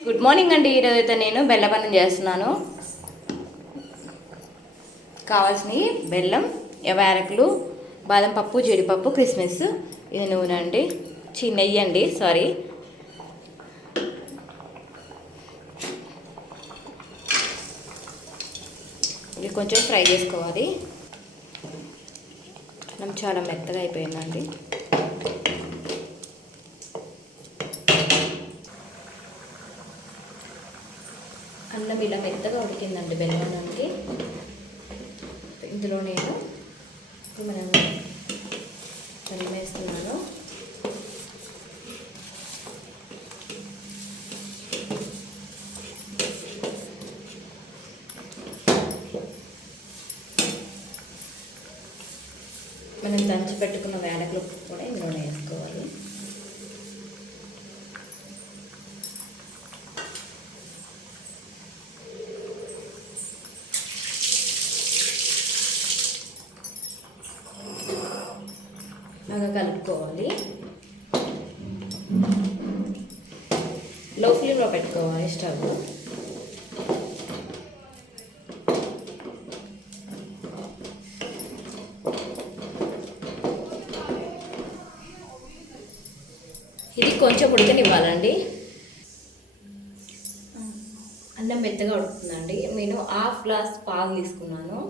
Good morning అండి. ఈరోజు అయితే నేను బెల్లపన్నం చేస్తున్నాను. కావాల్సినవి బెల్లం, యాలకులు, బాదం పప్పు, జీడిపప్పు, కిస్మిస్, ఇది నూనె అండి, నెయ్యి అండి, సారీ. ఇది కొంచెం ఫ్రై చేసుకోవాలి. మనం చాలా మెత్తగా అయిపోయిందండి. అన్నం ఇలా మెత్తగా ఉడికిందండి బెల్లనానికి. ఇందులో నేను మనం వేస్తున్నాను. మనం దంచి పెట్టుకున్న యాలకులు కూడా ఇందులో వేసుకోవాలి. బాగా కలుపుకోవాలి. లో ఫ్లేమ్లో పెట్టుకోవాలి స్టవ్. ఇది కొంచెం ఉడకనివ్వాలండి. అన్నం మెత్తగా ఉడుకుతుందండి. నేను హాఫ్ గ్లాస్ పాలు తీసుకున్నాను.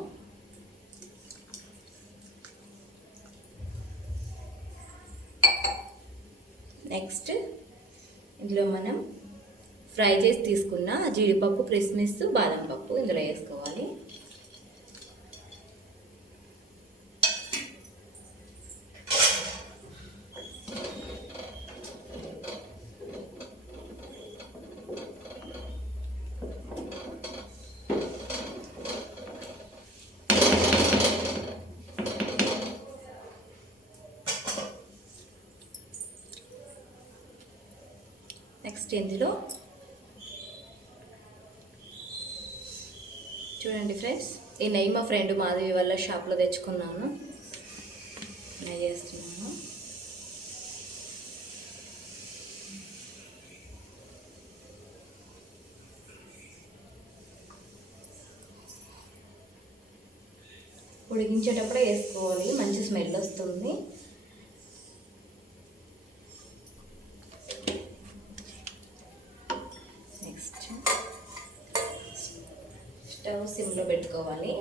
నెక్స్ట్ ఇందులో మనం ఫ్రై చేసి తీసుకున్న జీడిపప్పు, కిస్మిస్, బాదం పప్పు ఇందులో వేసుకోవాలి. నెక్స్ట్ ఇందులో చూడండి ఫ్రెండ్స్, ఈ నెయ్యి మా ఫ్రెండ్ మాధవి వాళ్ళ షాప్లో తెచ్చుకున్నాను. నెయ్యి చేస్తున్నాను. ఉడికించేటప్పుడే వేసుకోవాలి, మంచి స్మెల్ వస్తుంది. నెక్స్ట్ స్టవ్ సిమ్లో పెట్టుకోవాలి.